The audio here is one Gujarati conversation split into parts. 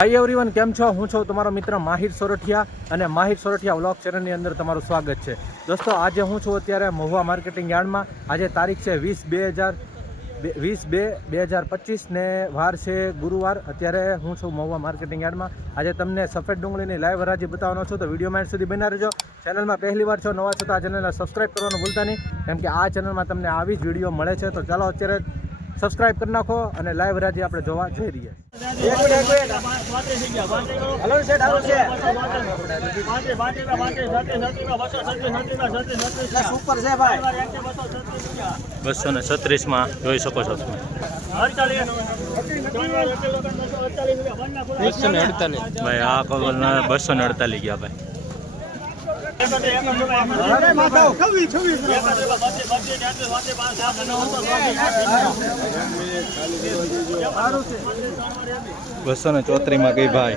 હાઈ એવરીવન કેમ છો? હું છું તમારો મિત્ર માહિર સોરઠિયા અને માહિર સોરઠિયા વ્લોગ ચેનલની અંદર તમારું સ્વાગત છે. દોસ્તો, આજે હું છું અત્યારે મહુવા માર્કેટિંગ યાર્ડમાં. આજે તારીખ છે વીસ બે હજાર વીસ બે બે હજાર પચીસ ને વાર છે ગુરુવાર. અત્યારે હું છું મહુવા માર્કેટિંગ યાર્ડમાં. આજે તમને સફેદ ડુંગળીની લાઈવ હરાજી બતાવવાનો છું, તો વિડીયોમાં એન્ડ સુધી બના રહેજો. ચેનલમાં પહેલી વાર છો, નવા છો, તો આ ચેનલને સબસ્ક્રાઈબ કરવાનું ભૂલતા નહીં. કેમ કે આ ચેનલમાં તમને આવી જ વીડિયો મળે છે. તો ચાલો અત્યારે સબસ્ક્રાઈબ કરી નાખો અને લાઈવ રાજી આપણે જોવા જઈ રહીએ બસો ને છત્રીસમાં જોઈ શકો છો તમે. બસો ને અડતાલીસ. ભાઈ આ કવરના બસો ને અડતાલીસ ગયા ભાઈ. બસો ને ચોત્રીસમાં ગઈ ભાઈ?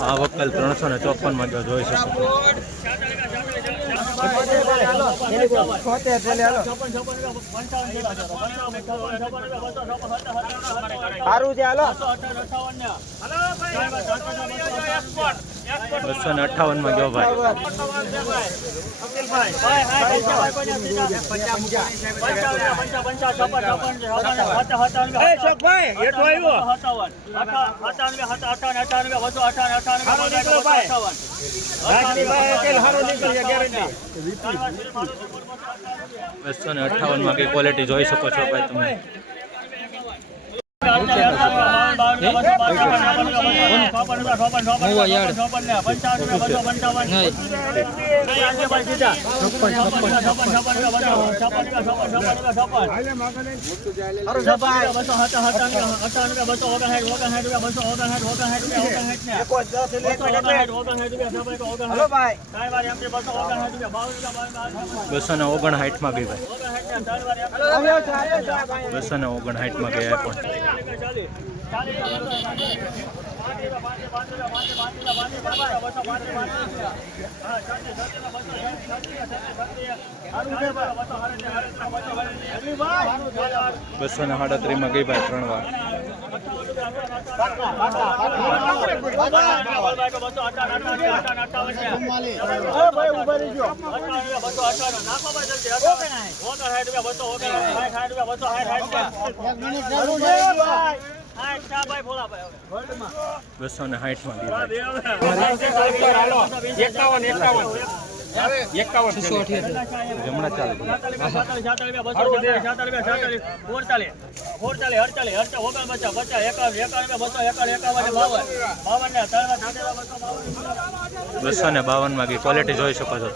આ વકલ ત્રણસો ને ચોપનમાં જો જોઈ શકો સારું છે હાલો. બસો ને અઠ્ઠાવનમાં ગયો ભાઈ. બસો ને અઠ્ઠાવનમાં કઈ ક્વોલિટી જોઈ શકો છો ભાઈ તમે? બસો ને ઓગણસાઠમાં ગઈ ભાઈ. બસો ને ઓગણસાઠમાં ગયા પણ બસો ને સાડત્રીસમાં ગઈ ભાઈ ત્રણ વાર. બસો ને સાઠમાં માં એકાવન એકાવન. બસો ને બાવનમાં માં ક્વોલિટી જોઈ શકો છો.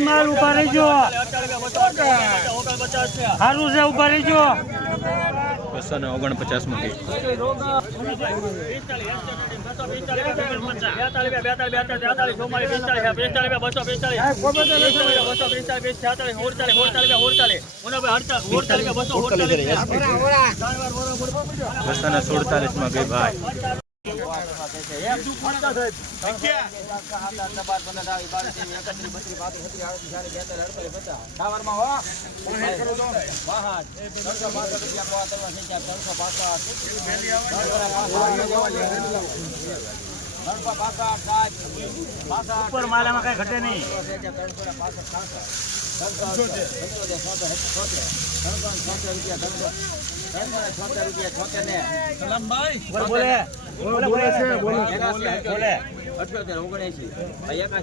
માલ ઊભા રહેજો. સારું છે ઊભા રહેજો. બસો ને ઓગણપચાસમાં ગઈ. બસો ને સુડતાલીસમાં ગઈ ભાઈ. ઉપર માલામાં કઈ ઘટે નહીં. બોલે ત્રણસો ત્રણસો રૂપિયા બોલે અઠ્યોતેર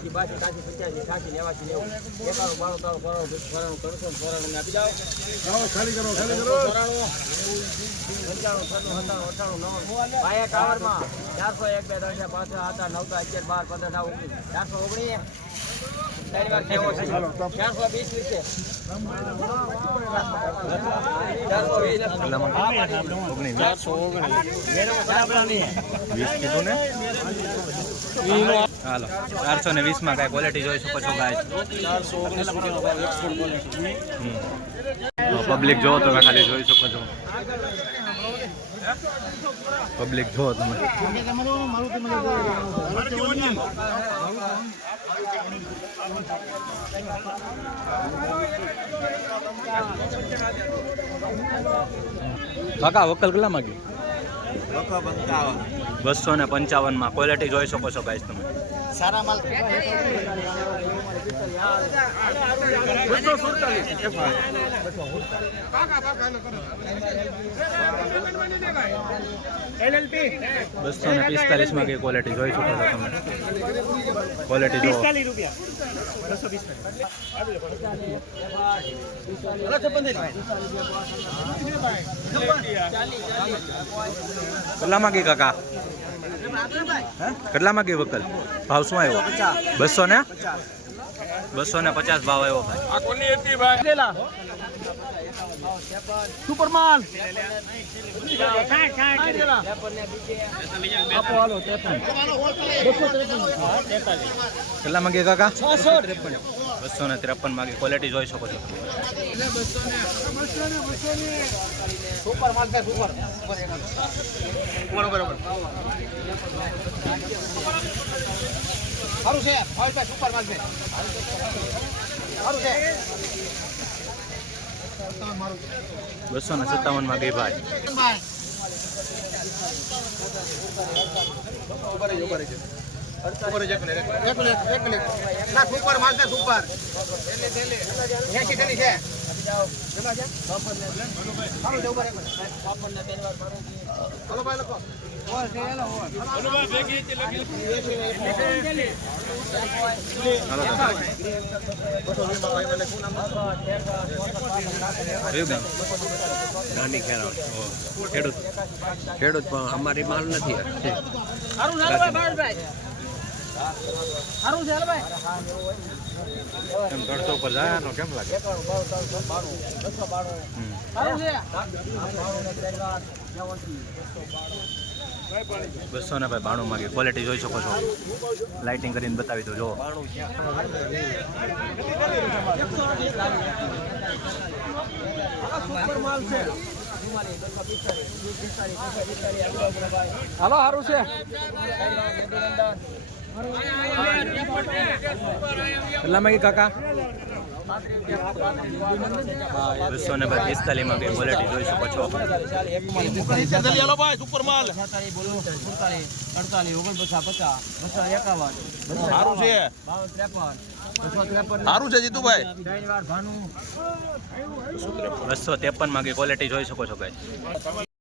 બાસી ત્યાસી પચાસી સાસી નેવાસી નેવું એકાણું સત્તાણું અઠાણું નવ્વાણું બાયા ચારસો એક બે ત્રણ પાંચ સાત આઠ નવ અગિયાર બાર પંદર નવ ઓગણીસ. ચારસો ઓગણીસ. ચારસો ને વીસમાં કઈ ક્વોલિટી જોઈ શકો છો ગાય પબ્લિક જોવો તમે ખાલી જોઈ શકો છો. પબ્લિક જો તમે. કાકા વકલ કેટલા માંગ્યું? બસો ને પંચાવનમાં ક્વોલિટી જોઈ શકો છો ગાઈસ તમે. સારા માલ. બસો ને પિસ્તાલીસમાં કઈ ક્વોલિટી જોઈ શકો છો તમે? ક્વોલિટી જો. કેટલામાં માંગી કાકા? કેટલામાં માંગી વકલ? ભાવ શું આવ્યો? બસો ને? બસો ને પચાસ ભાવ આવ્યો ભાઈ. સુપર માલ સાઠ સાઠ કેટલા માંગી કાકા? બસો ને ત્રેપન માગી. ક્વોલિટી જોઈ શકો છો. સારું છે. ભાવેશભાઈ સુપર છે. સારું છે. બસો ને સત્તાવનમાં ગઈ ભાઈ. ના સુપર માલ છે સુપર. એસી થેલી છે. હલો ભાઈ લખો. નાની ખેરાળ ખેડૂત ખેડૂત પણ અમારી માલ નથી ત્રણસો ઉપર જાય આનો કેમ લાગે હમ. બસો ને ભાઈ બાણું માગી. ક્વોલિટી જોઈ શકો છો. લાઇટિંગ કરીને બતાવી દો જો. હાલો સારું છે. એટલા માગી કાકા? બસો ને ભાઈ બે ક્વોલિટી જોઈ શકો છો. સારું છે. સારું છે જીતુભાઈ બસો ત્રેપન માંગી ક્વોલિટી જોઈ શકો છો ભાઈ.